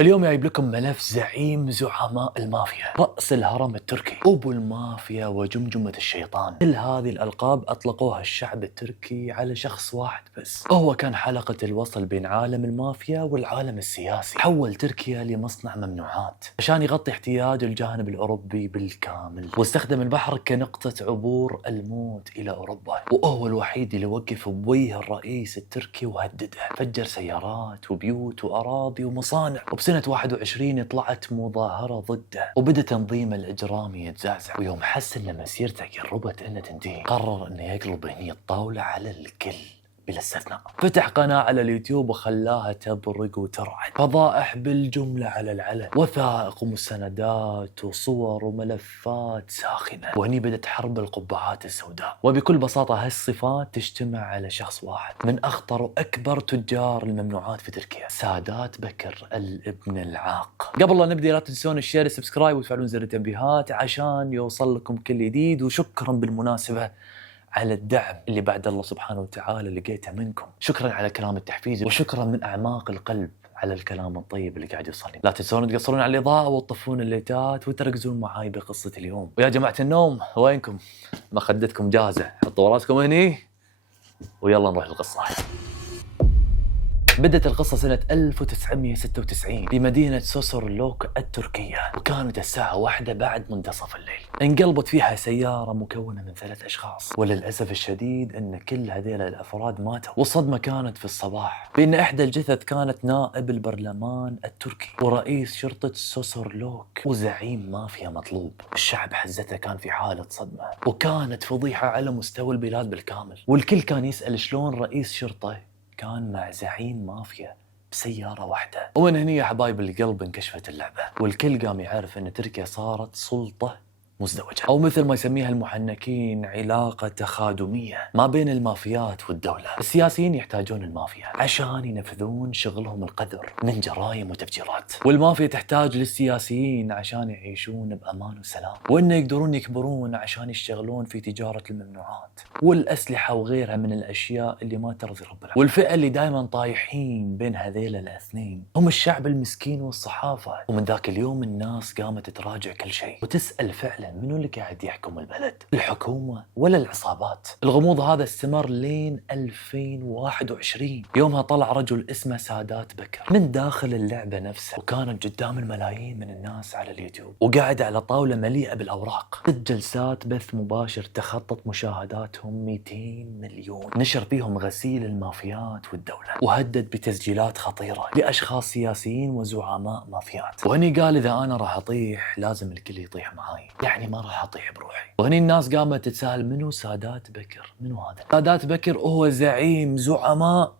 اليوم جايب لكم ملف زعيم زعماء المافيا، رأس الهرم التركي، أبو المافيا وجمجمة الشيطان. كل هذه الألقاب أطلقوها الشعب التركي على شخص واحد بس، هو كان حلقة الوصل بين عالم المافيا والعالم السياسي. حول تركيا لمصنع ممنوعات عشان يغطي احتياج الجانب الأوروبي بالكامل، واستخدم البحر كنقطة عبور الموت إلى أوروبا. وهو الوحيد اللي وقف بوجه الرئيس التركي وهدده، فجر سيارات وبيوت وأراضي ومصانع. وبسنة 21 طلعت مظاهرة ضده، وبدأ تنظيم الإجرامي يتزعزع. ويوم حس أن مسيرته قربت أن تنتهي، قرر أنه يقلب هني الطاولة على الكل بلا استثناء. فتح قناة على اليوتيوب وخلاها تبرق وترعد، فضائح بالجملة على العلن، وثائق ومستندات وصور وملفات ساخنة. وهني بدت حرب القبعات السوداء. وبكل بساطة هالصفات تجتمع على شخص واحد من أخطر وأكبر تجار الممنوعات في تركيا، سادات بكر الابن العاق. قبل لا نبدأ لا تنسون الشير سبسكرايب وتفعلون زر التنبيهات عشان يوصل لكم كل جديد. وشكرا بالمناسبة على الدعم اللي بعد الله سبحانه وتعالى لقيته منكم. شكرا على كلام التحفيز، وشكرا من أعماق القلب على الكلام الطيب اللي قاعد يوصلني. لا تنسون تقصرون على الإضاءة وتطفون الليتات وتركزون معاي بقصة اليوم. ويا جماعة النوم وينكم؟ مخدتكم جاهزة، حطوا راسكم هني ويلا نروح القصة. بدت القصة سنة 1996 بمدينة سوسورلوك التركية، وكانت الساعة 1 بعد منتصف الليل. انقلبت فيها سيارة مكونة من 3 أشخاص، وللأسف الشديد أن كل هذيل الأفراد ماتوا. والصدمة كانت في الصباح بأن إحدى الجثث كانت نائب البرلمان التركي ورئيس شرطة سوسورلوك وزعيم مافيا مطلوب. الشعب حزته كان في حالة صدمة، وكانت فضيحة على مستوى البلاد بالكامل. والكل كان يسأل شلون رئيس شرطة كان مع زعيم مافيا بسيارة واحدة. ومن هنا يا حبايب القلب انكشفت اللعبة، والكل قام يعرف ان تركيا صارت سلطة مزدوجة، أو مثل ما يسميها المحنكين علاقة تخادمية ما بين المافيات والدولة. السياسيين يحتاجون المافيا عشان ينفذون شغلهم القذر من جرائم وتفجيرات، والمافيا تحتاج للسياسيين عشان يعيشون بأمان وسلام، وإنه يقدرون يكبرون عشان يشتغلون في تجارة الممنوعات والأسلحة وغيرها من الأشياء اللي ما ترضي ربنا. والفئة اللي دائما طايحين بين هذيل الاثنين هم الشعب المسكين والصحافة. ومن ذاك اليوم الناس قامت تراجع كل شيء وتسأل فعلا منو اللي قاعد يحكم البلد، الحكومة ولا العصابات؟ الغموض هذا استمر لين 2021. يومها طلع رجل اسمه سادات بكر من داخل اللعبة نفسها، وكانت قدام الملايين من الناس على اليوتيوب، وقاعد على طاولة مليئة بالأوراق. 6 جلسات بث مباشر تخطت مشاهداتهم 200 مليون، نشر فيهم غسيل المافيات والدولة، وهدد بتسجيلات خطيرة لأشخاص سياسيين وزعماء مافيات. وهني قال إذا أنا راح أطيح لازم الكل يطيح معاي، يعني ما راح أطيح بروحي. وهني الناس قامت تتساءل منو سادات بكر؟ منو هذا؟ سادات بكر هو زعيم زعماء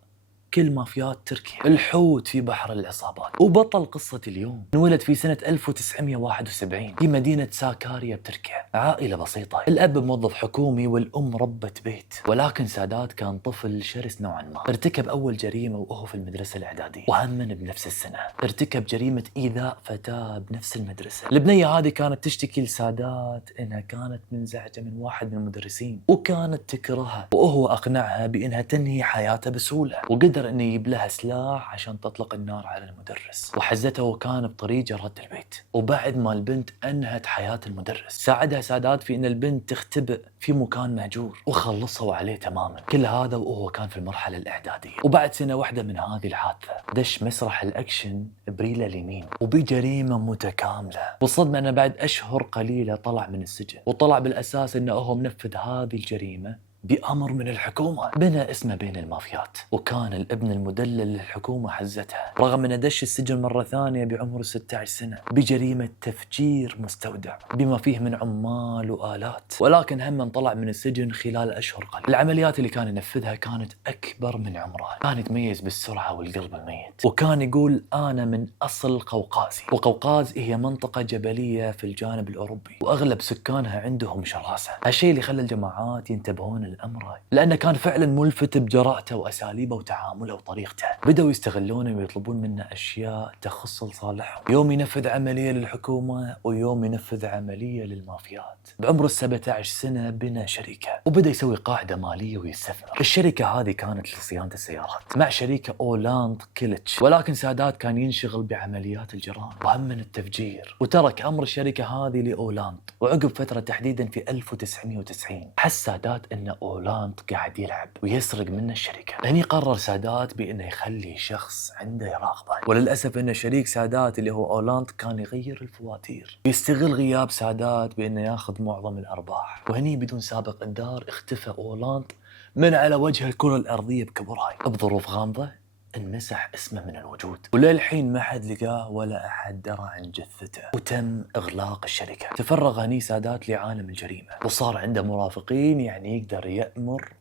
كل مافيات تركيا، الحوت في بحر العصابات، وبطل قصة اليوم. انولد في سنة 1971 في مدينة ساكاريا بتركيا، عائلة بسيطة، الأب موظف حكومي والأم ربة بيت. ولكن سادات كان طفل شرس نوعا ما. ارتكب أول جريمة وهو في المدرسة الإعدادية، وهمن بنفس السنة ارتكب جريمة إيذاء فتاة بنفس المدرسة. البنية هذه كانت تشتكي لسادات إنها كانت منزعجة من واحد من المدرسين وكانت تكرهها، وهو أقنعها بإنها تنهي حياتها بسهولة، وقدر انه يجيب لها سلاح عشان تطلق النار على المدرس. وحزته وكان بطريقه رد البيت. وبعد ما البنت انهت حياه المدرس، ساعدها سادات في ان البنت تختبئ في مكان مهجور، وخلصوا عليه تماما. كل هذا وهو كان في المرحله الاعداديه. وبعد سنه واحده من هذه الحادثه دش مسرح الاكشن بريلا اليمين وبجريمه متكامله. والصدمه انه بعد اشهر قليله طلع من السجن، وطلع بالاساس انه هو منفذ هذه الجريمه بأمر من الحكومة. بنى اسمه بين المافيات، وكان الابن المدلل للحكومة حزتها، رغم أنه دش السجن مرة ثانية بعمر 16 سنة بجريمة تفجير مستودع بما فيه من عمال وآلات. ولكن هم طلع من السجن خلال أشهر قليلة. العمليات اللي كان ينفذها كانت أكبر من عمره، كان يتميز بالسرعة والقلب الميت، وكان يقول أنا من أصل قوقازي. وقوقاز هي منطقة جبلية في الجانب الأوروبي، وأغلب سكانها عندهم شراسة. هالشيء اللي خلى الجماعات ينتبهون من أمره، لأنه كان فعلا ملفت بجرأته وأساليبه وتعامله وطريقته. بدأوا يستغلونه ويطلبون منه أشياء تخص لصالحهم، يوم ينفذ عملية للحكومة ويوم ينفذ عملية للمافيات. بعمر 17 سنة بنى شركة وبدأ يسوي قاعدة مالية ويستثمر. الشركة هذه كانت لصيانة السيارات مع شريكه أولاند كيلتش، ولكن سادات كان ينشغل بعمليات الجرائم وهم من التفجير، وترك أمر الشركة هذه لأولاند. وعقب فترة تحديدا في 1990 حس سادات أن أولاند قاعد يلعب ويسرق منه الشركة. هني قرر سادات بأنه يخلي شخص عنده يراقبه، وللأسف أن شريك سادات اللي هو أولاند كان يغير الفواتير، يستغل غياب سادات بأنه ياخذ معظم الأرباح. وهني بدون سابق إنذار اختفى أولاند من على وجه الكرة الأرضية بكبرها. بظروف غامضة انمسح اسمه من الوجود، وللحين ما حد لقاه ولا أحد درى عن جثته، وتم إغلاق الشركة. تفرغ هني سادات لعالم الجريمة وصار عنده مرافقين، يعني يقدر يأمر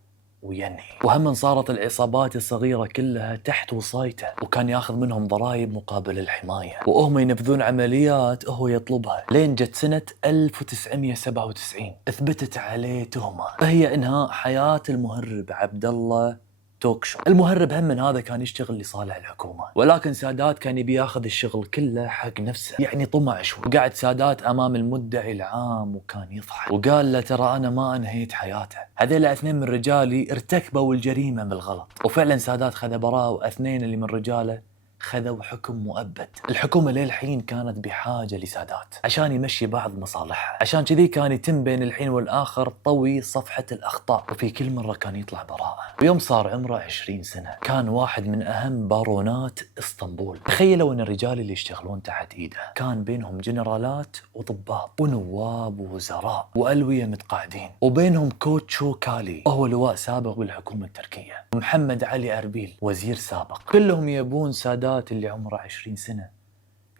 وينهي. وهم صارت العصابات الصغيرة كلها تحت وصايته، وكان ياخذ منهم ضرائب مقابل الحماية، وهم ينفذون عمليات هو يطلبها. لين جت سنة 1997 اثبتت عليه تهمة، هي إنهاء حياة المهرب عبد الله توكشو. المهرب هم من هذا كان يشتغل لصالح الحكومة، ولكن سادات كان يبي ياخذ الشغل كله حق نفسه، يعني طمع شوي. وقعد سادات أمام المدعي العام وكان يضحك وقال له ترى أنا ما أنهيت حياته، هذيل اثنين من رجالي ارتكبوا الجريمة بالغلط. وفعلا سادات خذ براءة، واثنين اللي من رجاله خذوا حكم مؤبد. الحكومة للحين كانت بحاجة لسادات عشان يمشي بعض مصالحها، عشان كذي كان يتم بين الحين والآخر طوي صفحة الأخطاء، وفي كل مرة كان يطلع براءة. ويوم صار عمره 20 سنة كان واحد من أهم بارونات إسطنبول. تخيلوا أن الرجال اللي يشتغلون تحت إيده كان بينهم جنرالات وضباط ونواب ووزراء وألوية متقاعدين، وبينهم كوتشو كالي وهو لواء سابق بالحكومة التركية، ومحمد علي أربيل وزير سابق. كلهم يبون سادات اللي عمره 20 سنة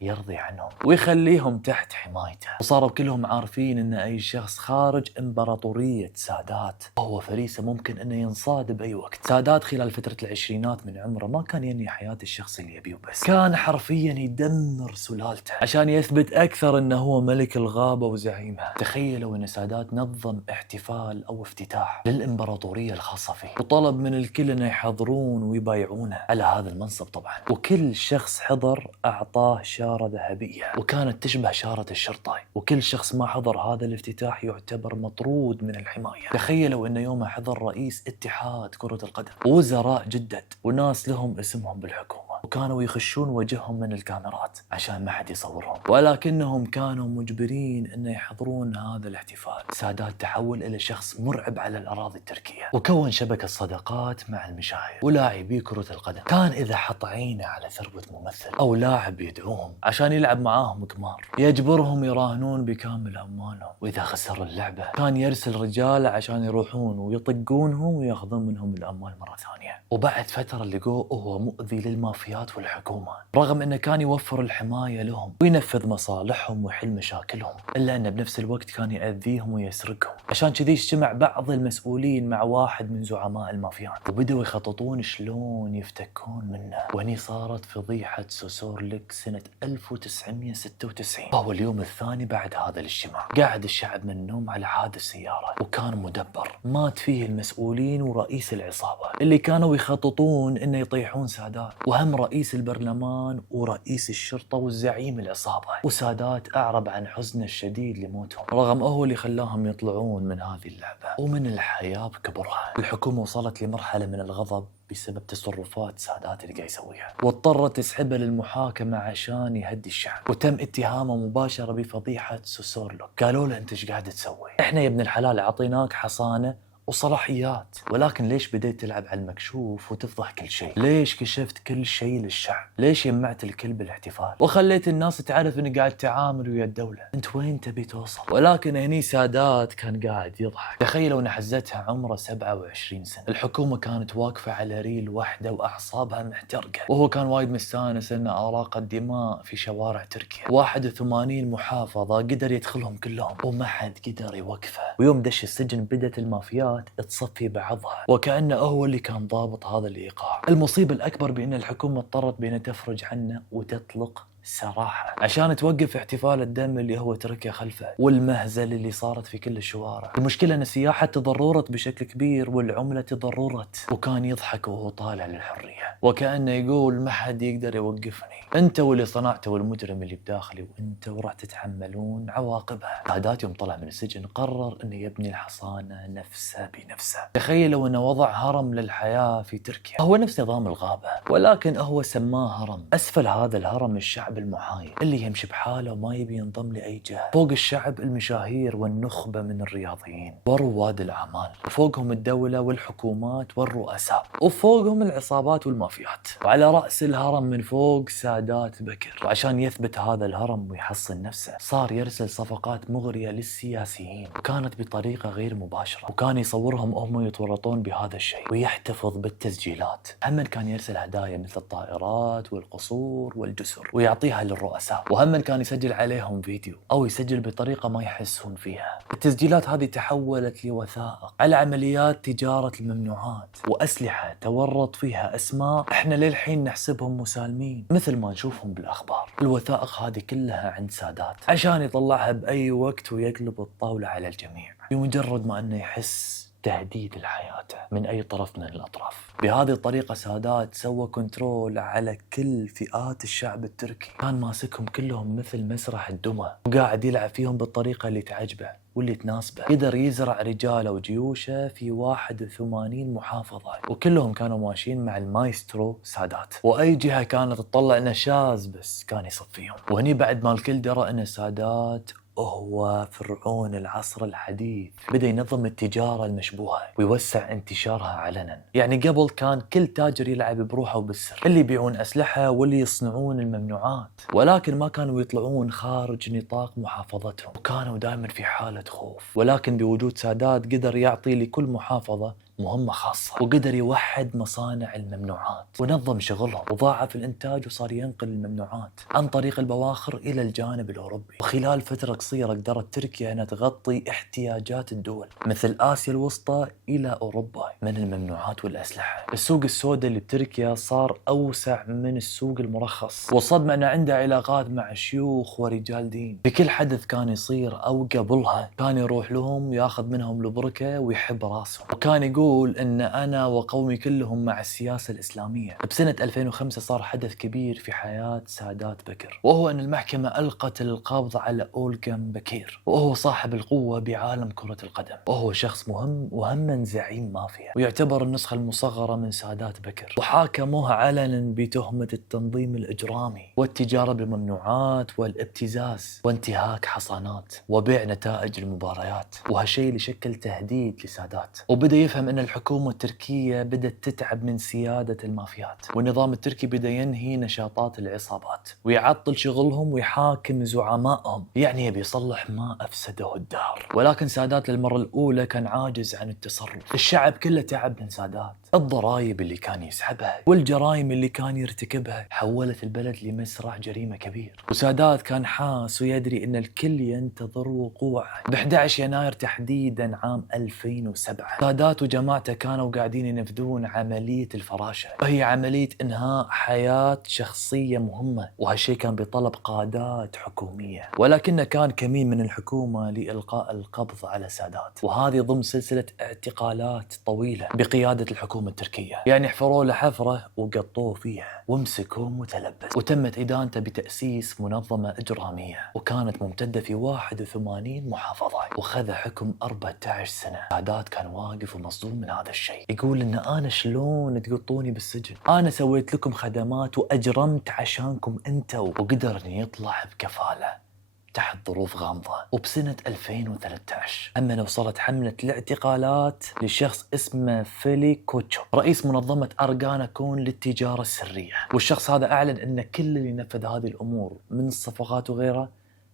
يرضي عنهم ويخليهم تحت حمايته. وصاروا كلهم عارفين ان اي شخص خارج امبراطورية سادات وهو فريسة ممكن انه ينصاد باي وقت. سادات خلال فترة العشرينات من عمره ما كان ينهي حياة الشخص اللي يبيه بس، كان حرفيا يدمر سلالته عشان يثبت اكثر انه هو ملك الغابة وزعيمها. تخيلوا ان سادات نظم احتفال او افتتاح للامبراطورية الخاصة فيه، وطلب من الكل انه يحضرون ويبايعونه على هذا المنصب طبعا. وكل شخص حضر اعطاه شارة ذهبية وكانت تشبه شارة الشرطة، وكل شخص ما حضر هذا الافتتاح يعتبر مطرود من الحماية. تخيلوا ان يوم حضر رئيس اتحاد كرة القدم ووزراء جدد وناس لهم اسمهم بالحكومة، وكانوا يخشون وجههم من الكاميرات عشان ما حد يصورهم، ولكنهم كانوا مجبرين ان يحضرون هذا الاحتفال. سادات تحول الى شخص مرعب على الاراضي التركية، وكون شبكة صداقات مع المشاهير ولاعبي كرة القدم. كان اذا حط عينه على ثروة ممثل او لاعب يدعوهم عشان يلعب معاهم قمار، يجبرهم يراهنون بكامل اموالهم، واذا خسر اللعبة كان يرسل رجال عشان يروحون ويطقونهم وياخذون منهم الاموال مرة ثانية. وبعد فترة لقوه وهو مؤذي للمافيات والحكومة، رغم انه كان يوفر الحماية لهم وينفذ مصالحهم ويحل مشاكلهم، الا انه بنفس الوقت كان يأذيهم ويسرقهم. عشان كذي اجتمع بعض المسؤولين مع واحد من زعماء المافيات وبدأوا يخططون شلون يفتكون منه. وهني صارت فضيحة سوسورلك سنة 1996، وهو اليوم الثاني بعد هذا الاجتماع. قاعد الشعب من النوم على حادث سيارة وكان مدبر مات فيه المسؤولين ورئيس العصابة اللي كانوا يخططون انه يطيحون سادات، وهم رئيس البرلمان ورئيس الشرطة والزعيم العصابة. وسادات اعرب عن حزنه الشديد لموتهم، رغم هو اللي خلاهم يطلعون من هذه اللعبة ومن الحياة بكبرها. الحكومة وصلت لمرحلة من الغضب بسبب تصرفات سادات اللي قاعد يسويها، واضطرت تسحبه للمحاكمة عشان يهدي الشعب، وتم اتهامه مباشرة بفضيحة سوسورلوك. قالوا له انت ايش قاعد تسوي؟ احنا يا ابن الحلال اعطيناك حصانة وصلاحيات، ولكن ليش بديت تلعب على المكشوف وتفضح كل شيء؟ ليش كشفت كل شيء للشعب؟ ليش يمعت الكل بالاحتفال وخليت الناس تعرف انك قاعد تعامل ويا الدولة؟ انت وين تبي توصل؟ ولكن هني سادات كان قاعد يضحك. تخيلوا ان حزتها عمره 27 سنة، الحكومة كانت واقفة على ريل واحدة واعصابها محترقة، وهو كان وايد مستانس ان اراق الدماء في شوارع تركيا. 81 محافظة قدر يدخلهم كلهم وما حد قدر يوقفه. ويوم دش السجن بدت المافيات تصفي بعضها وكأنه هو اللي كان ضابط هذا الإيقاع. المصيبة الأكبر بأن الحكومة اضطرت بأن تفرج عنه وتطلق صراحة عشان توقف احتفال الدم اللي هو تركه خلفه والمهزل اللي صارت في كل الشوارع. المشكلة ان السياحة تضررت بشكل كبير والعملة تضررت، وكان يضحك وهو طالع للحرية وكأنه يقول ما حد يقدر يوقفني، انت واللي صنعته المجرم اللي بداخلي وانت وراح تتحملون عواقبها. سادات يوم طلع من السجن قرر انه يبني الحصانة نفسه بنفسه. تخيلوا انه وضع هرم للحياة في تركيا، هو نفس نظام الغابة ولكن هو سماه هرم. اسفل هذا الهرم الشعب المحايد اللي يمشي بحاله وما يبي ينضم لأي جهة. فوق الشعب المشاهير والنخبة من الرياضيين ورواد الأعمال، وفوقهم الدولة والحكومات والرؤساء، وفوقهم العصابات والمافيات، وعلى رأس الهرم من فوق سادات بكر. وعشان يثبت هذا الهرم ويحصن نفسه صار يرسل صفقات مغرية للسياسيين، وكانت بطريقة غير مباشرة، وكان يصورهم وهم يتورطون بهذا الشيء ويحتفظ بالتسجيلات. هم كان يرسل هدايا مثل الطائرات والقصور والجسر ويعطيها للرؤساء، وهم كان يسجل عليهم فيديو أو يسجل بطريقة ما يحسون فيها. التسجيلات هذه تحولت لوثائق على عمليات تجارة الممنوعات وأسلحة تورط فيها أسماء إحنا للحين نحسبهم مسالمين مثل ما نشوفهم بالأخبار. الوثائق هذه كلها عند سادات عشان يطلعها بأي وقت ويقلب الطاولة على الجميع بمجرد ما أنه يحس تهديد لحياته من أي طرف من الأطراف. بهذه الطريقة سادات سوى كنترول على كل فئات الشعب التركي، كان ماسكهم كلهم مثل مسرح الدمى وقاعد يلعب فيهم بالطريقة اللي تعجبه واللي تناسبه. قدر يزرع رجاله وجيوشه في 81 محافظة وكلهم كانوا ماشيين مع المايسترو سادات، وأي جهة كانت تطلع نشاز بس كان يصفيهم. وهني بعد ما الكل درى أن سادات هو فرعون العصر الحديث بدأ ينظم التجارة المشبوهة ويوسع انتشارها علنا. يعني قبل كان كل تاجر يلعب بروحه وبالسر، اللي يبيعون أسلحة واللي يصنعون الممنوعات، ولكن ما كانوا يطلعون خارج نطاق محافظتهم وكانوا دائما في حالة خوف. ولكن بوجود سادات قدر يعطي لكل محافظة مهمة خاصة، وقدر يوحد مصانع الممنوعات ونظم شغلهم وضاعف الإنتاج وصار ينقل الممنوعات عن طريق البواخر إلى الجانب الأوروبي. وخلال فترة قصيرة قدرت تركيا أن تغطي احتياجات الدول مثل آسيا الوسطى إلى أوروبا من الممنوعات والأسلحة. السوق السوداء اللي بتركيا صار أوسع من السوق المرخص، والصدمة أن عنده علاقات مع شيوخ ورجال دين. بكل حدث كان يصير أو قبلها كان يروح لهم ياخذ منهم البركة ويحب راسهم، وكان يقول أن أنا وقومي كلهم مع السياسة الإسلامية. بسنة 2005 صار حدث كبير في حياة سادات بكر، وهو أن المحكمة ألقت القبض على أولغان بكير، وهو صاحب القوة بعالم كرة القدم، وهو شخص مهم وهم زعيم مافيا، ويعتبر النسخة المصغرة من سادات بكر. وحاكموه علنا بتهمة التنظيم الإجرامي والتجارة بالممنوعات والابتزاز وانتهاك حصانات وبيع نتائج المباريات، وهالشيء اللي شكل تهديد لسادات. وبدأ يفهم أن الحكومة التركية بدأت تتعب من سيادة المافيات، والنظام التركي بدأ ينهي نشاطات العصابات ويعطل شغلهم ويحاكم زعمائهم، يعني يبي يصلح ما أفسده الدهر. ولكن سادات للمرة الأولى كان عاجز عن التصرف. الشعب كله تعب من سادات، الضرائب اللي كان يسحبها والجرائم اللي كان يرتكبها حولت البلد لمسرح جريمة كبير. وسادات كان حاس ويدري أن الكل ينتظر وقوعه. ب 11 يناير تحديدا عام 2007 سادات وجماعته كانوا قاعدين ينفذون عملية الفراشة، وهي عملية إنهاء حياة شخصية مهمة، وهالشيء كان بطلب قادات حكومية، ولكنه كان كمين من الحكومة لإلقاء القبض على سادات، وهذه ضمن سلسلة اعتقالات طويلة بقيادة الحكومة التركية. يعني حفروا له حفرة وقطوه فيها ومسكوه متلبس، وتمت إدانته بتأسيس منظمة إجرامية وكانت ممتدة في 81 محافظة، وخذ حكم 14 سنة. سادات كان واقف ومصدوم من هذا الشيء، يقول إن أنا شلون تقطوني بالسجن؟ أنا سويت لكم خدمات وأجرمت عشانكم أنتوا. وقدر إنه يطلع بكفالة تحت ظروف غامضة. وبسنة 2013 أما وصلت حملة الاعتقالات لشخص اسمه فيلي كوتشو، رئيس منظمة أرغاناكون للتجارة السرية. والشخص هذا أعلن أن كل اللي نفذ هذه الأمور من الصفقات وغيرها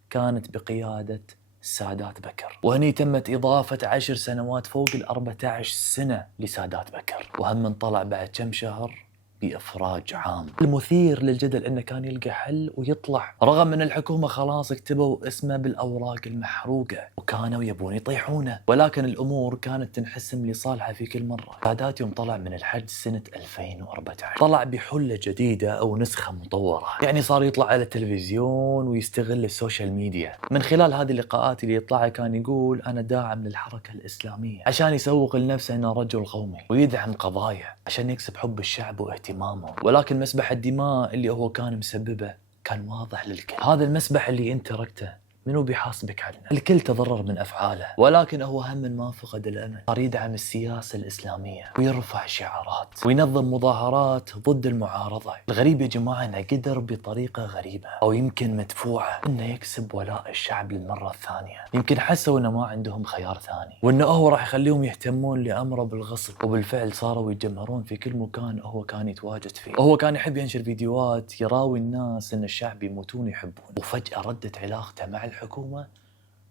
كانت بقيادة سادات بكر. وهني تمت إضافة 10 سنوات فوق 14 سنة لسادات بكر. وهم من طلع بعد كم شهر بإفراج عام. المثير للجدل أنه كان يلقى حل ويطلع، رغم أن الحكومة خلاص كتبوا اسمه بالأوراق المحروقة وكانوا يبون يطيحونه، ولكن الأمور كانت تنحسم لصالحه في كل مرة. سادات يوم طلع من الحج سنة 2014 طلع بحلة جديدة أو نسخة مطورة، يعني صار يطلع على التلفزيون ويستغل السوشيال ميديا. من خلال هذه اللقاءات اللي يطلعها كان يقول أنا داعم للحركة الإسلامية، عشان يسوق لنفسه أنه رجل قومي ويدعم قضايا عشان يكسب حب الشعب واهتمامه. ولكن مسبح الدماء اللي هو كان مسببه كان واضح للكل. هذا المسبح اللي انت تركته منو بيحاسبك عنه؟ الكل تضرر من أفعاله، ولكن هو هم من ما فقد الأمل صار يدعم السياسة الإسلامية ويرفع شعارات وينظم مظاهرات ضد المعارضة. الغريب يا جماعة أنه قدر بطريقة غريبة أو يمكن مدفوعة أنه يكسب ولاء الشعب للمرة الثانية. يمكن حسوا أنه ما عندهم خيار ثاني وأنه هو راح يخليهم يهتمون لأمره بالغصب، وبالفعل صاروا يتجمهرون في كل مكان هو كان يتواجد فيه. وهو كان يحب ينشر فيديوهات يراوي الناس أن الشعب يموتون يحبون، وفجأة ردت علاقته مع الحكومة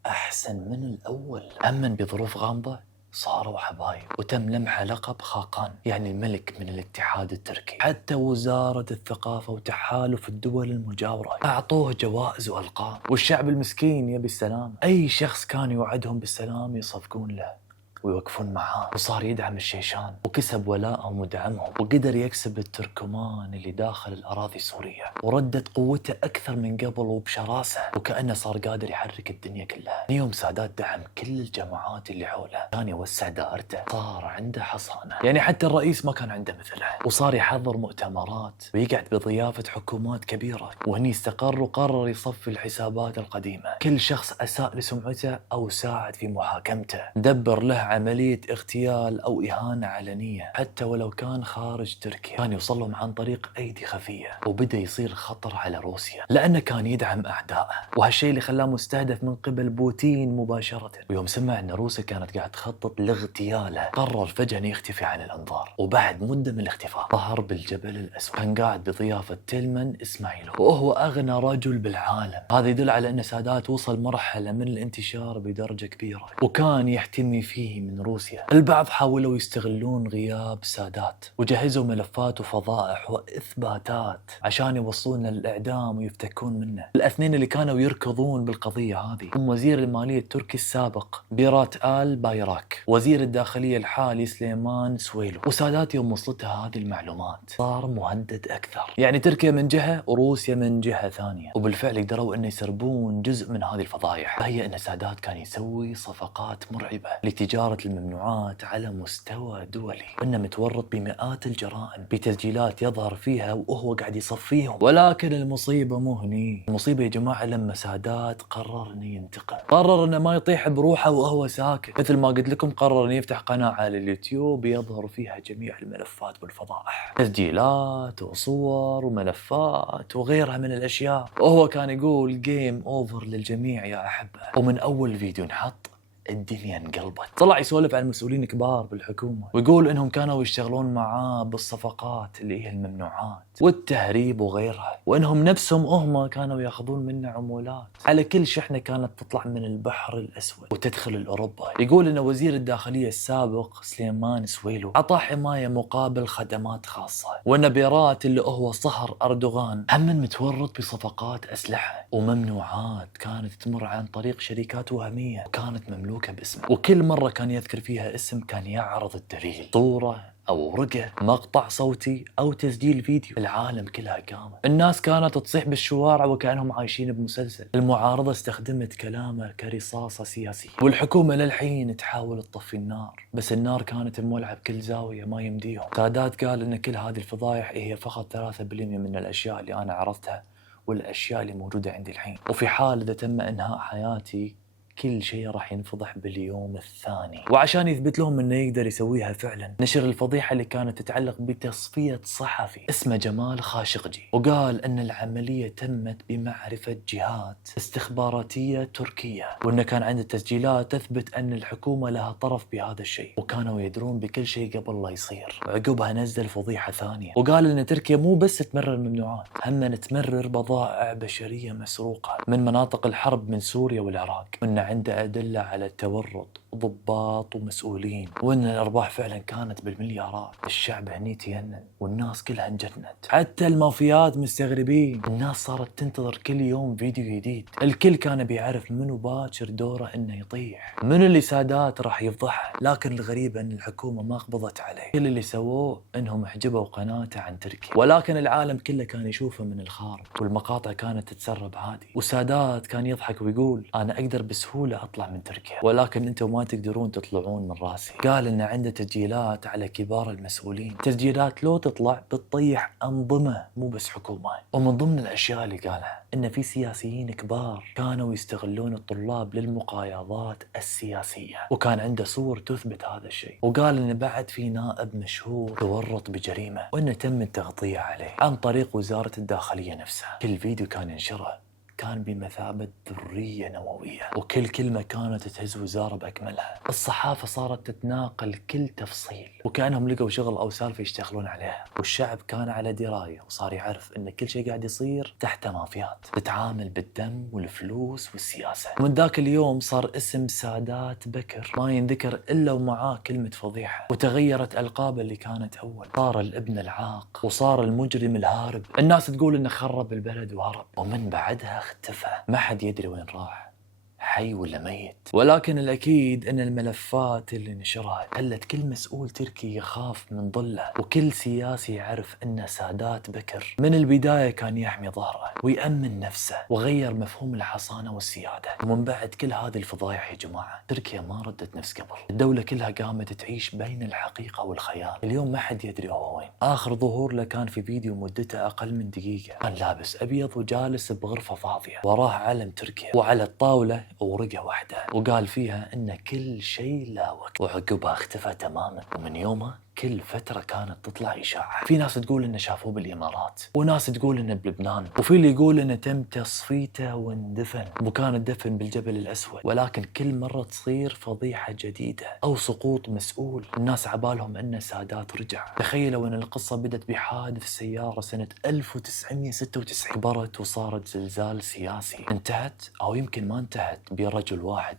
أحسن من الأول. أمن بظروف غامضة صاروا حبايب وتم لمحه لقب خاقان، يعني الملك من الاتحاد التركي. حتى وزارة الثقافة وتحالف الدول المجاورة أعطوه جوائز وألقاب، والشعب المسكين يبي السلام. أي شخص كان يوعدهم بالسلام يصفقون له ويوقفون معاه، وصار يدعم الشيشان وكسب ولاءهم ودعمهم، وقدر يكسب التركمان اللي داخل الأراضي السورية، وردت قوته أكثر من قبل وبشراسة، وكأنه صار قادر يحرك الدنيا كلها. اليوم سادات دعم كل الجماعات اللي حوله، كان يوسع دائرته، صار عنده حصانة، يعني حتى الرئيس ما كان عنده مثله، وصار يحضر مؤتمرات ويقعد بضيافة حكومات كبيرة. وهني استقر وقرر يصفي الحسابات القديمة. كل شخص أساء لسمعته أو ساعد في محاكمته دبر له عملية اغتيال أو إهانة علنية، حتى ولو كان خارج تركيا. كان يوصلهم عن طريق أيدي خفية، وبدأ يصير خطر على روسيا لأنه كان يدعم أعدائه، وهالشيء اللي خلاه مستهدف من قبل بوتين مباشرة. ويوم سمع أن روسيا كانت قاعد تخطط لاغتياله قرر فجأة أن يختفي عن الأنظار. وبعد مدة من الاختفاء ظهر بالجبل الأسود، كان قاعد بضيافة تيلمان إسماعيلوف، وهو أغنى رجل بالعالم. هذا يدل على أن سادات وصل مرحلة من الانتشار بدرجة كبيرة، وكان يحتمي فيه من روسيا. البعض حاولوا يستغلون غياب سادات وجهزوا ملفات وفضائح وإثباتات عشان يوصلون للإعدام ويفتكون منه. الاثنين اللي كانوا يركضون بالقضية هذه هم وزير المالية التركي السابق بيرات آل بايراك، وزير الداخلية الحالي سليمان سويلو. وسادات يوم وصلتها هذه المعلومات صار مهدد أكثر، يعني تركيا من جهة وروسيا من جهة ثانية، وبالفعل قدروا أن يسربون جزء من هذه الفضائح. فهي أن سادات كان يسوي صفقات مرعبة لتجارة الممنوعات على مستوى دولي، وانه متورط بمئات الجرائم بتسجيلات يظهر فيها وهو قاعد يصفيهم. ولكن المصيبة مو هني، المصيبة يا جماعة لما سادات قرر انه ينتقم، قرر انه ما يطيح بروحه وهو ساكت. مثل ما قلت لكم قرر انه يفتح قناة على اليوتيوب يظهر فيها جميع الملفات والفضائح، تسجيلات وصور وملفات وغيرها من الاشياء. وهو كان يقول جيم اوفر للجميع يا احبه. ومن اول فيديو انحط الدنيا انقلبت. طلع يسولف عن مسؤولين كبار بالحكومة ويقول انهم كانوا يشتغلون معاه بالصفقات اللي هي الممنوعات والتهريب وغيرها، وانهم نفسهم هم كانوا ياخذون منه عمولات على كل شحنة كانت تطلع من البحر الاسود وتدخل الاوروبا. يقول ان وزير الداخلية السابق سليمان سويلو اعطاه حماية مقابل خدمات خاصة، وان بيرات اللي هو صهر اردوغان هم متورط بصفقات اسلحة وممنوعات كانت تمر عن طريق شركات وهمية وكانت مملوكة باسمه. وكل مرة كان يذكر فيها اسم كان يعرض الدليل، صورة أو ورقة، مقطع صوتي أو تسجيل فيديو. العالم كلها قامت، الناس كانت تصيح بالشوارع وكأنهم عايشين بمسلسل. المعارضة استخدمت كلامه كرصاصة سياسية، والحكومة للحين تحاول تطفي النار، بس النار كانت مولعة بكل زاوية ما يمديهم. سادات قال إن كل هذه الفضائح هي فقط 3% من الأشياء اللي أنا عرضتها والأشياء اللي موجودة عندي الحين، وفي حال إذا تم إنهاء حياتي كل شيء راح ينفضح باليوم الثاني. وعشان يثبت لهم انه يقدر يسويها فعلا نشر الفضيحة اللي كانت تتعلق بتصفية صحفي اسمه جمال خاشقجي، وقال ان العملية تمت بمعرفة جهات استخباراتية تركية، وانه كان عنده تسجيلات تثبت ان الحكومة لها طرف بهذا الشيء وكانوا يدرون بكل شيء قبل لا يصير. وعقبها نزل فضيحة ثانية وقال ان تركيا مو بس تمرر ممنوعات، هم تمرر بضائع بشرية مسروقة من مناطق الحرب من سوريا والعراق، وان عنده أدلة على تورط ضباط ومسؤولين، وأن الأرباح فعلا كانت بالمليارات. الشعب هني تينن والناس كلها انجنت، حتى المافيات مستغربين. الناس صارت تنتظر كل يوم فيديو جديد. الكل كان بيعرف منو باكر دوره انه يطيح، منو اللي سادات راح يفضحه. لكن الغريب ان الحكومة ما قبضت عليه. كل اللي سووه انهم حجبوا قناته عن تركيا، ولكن العالم كله كان يشوفه من الخارج، والمقاطع كانت تتسرب عادي. وسادات كان يضحك ويقول انا اقدر بسهولة اطلع من تركيا، ولكن انتم ما تقدرون تطلعون من راسي. قال ان عنده تسجيلات على كبار المسؤولين، تسجيلات لو تطلع بتطيح انظمة مو بس حكومة. ومن ضمن الاشياء اللي قالها ان في سياسيين كبار كانوا يستغلون الطلاب للمقايضات السياسية، وكان عنده صور تثبت هذا الشيء. وقال ان بعد في نائب مشهور تورط بجريمة، وانه تم التغطية عليه عن طريق وزارة الداخلية نفسها. كل فيديو كان ينشره كان بمثابة ذرية نووية، وكل كلمة كانت تهز وزارة بأكملها. الصحافة صارت تتناقل كل تفصيل، وكأنهم لقوا شغل أو سالفة يشتغلون عليها. والشعب كان على دراية، وصار يعرف أن كل شيء قاعد يصير تحت مافيات تتعامل بالدم والفلوس والسياسة. ومن ذاك اليوم صار اسم سادات بكر ما ينذكر إلا ومعاه كلمة فضيحة، وتغيرت ألقابه اللي كانت أول. صار الابن العاق، وصار المجرم الهارب. الناس تقول إنه خرب البلد وهرب، ومن بعدها اختفى. ما حد يدري وين راح، حي ولا ميت. ولكن الأكيد أن الملفات اللي نشرها خلت كل مسؤول تركي يخاف من ظله، وكل سياسي يعرف أن سادات بكر من البداية كان يحمي ظهره ويأمن نفسه، وغير مفهوم الحصانة والسيادة. ومن بعد كل هذه الفضايح يا جماعة، تركيا ما ردت نفس قبل. الدولة كلها قامت تعيش بين الحقيقة والخيال. اليوم ما حد يدري هو وين. آخر ظهور له كان في فيديو مدته أقل من دقيقة، كان لابس أبيض وجالس بغرفة فاضية، وراه علم تركيا، وعلى الطاولة ورقة واحدة، وقال فيها ان كل شيء لا وقت. وعقبها اختفى تماما. ومن يومه كل فترة كانت تطلع إشاعة. في ناس تقول إنه شافوه بالإمارات، وناس تقول إنه بلبنان، وفي اللي يقول إنه تم تصفيته واندفن، وكان الدفن بالجبل الأسود. ولكن كل مرة تصير فضيحة جديدة أو سقوط مسؤول، الناس عبالهم إن سادات رجع. تخيلوا إن القصة بدت بحادث سيارة سنة 1996، كبرت وصارت زلزال سياسي، انتهت أو يمكن ما انتهت برجل واحد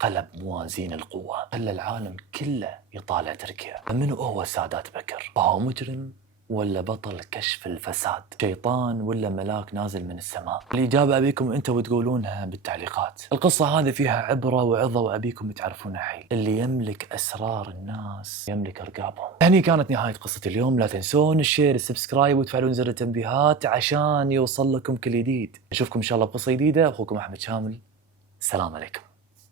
قلب موازين القوة، خلى العالم كله يطالع تركيا. فمنو هو سادات بكر؟ هو مجرم ولا بطل كشف الفساد؟ شيطان ولا ملاك نازل من السماء؟ الإجابة أبيكم أنتوا وتقولونها بالتعليقات. القصة هذه فيها عبرة وعظة، وأبيكم تعرفونها حي. اللي يملك أسرار الناس يملك أرقابهم. هني كانت نهاية قصة اليوم. لا تنسون الشير، السبسكرايب، وتفعلون زر التنبيهات عشان يوصل لكم كل جديد. نشوفكم إن شاء الله بقصة جديدة. أخوكم أحمد شامل، السلام عليكم.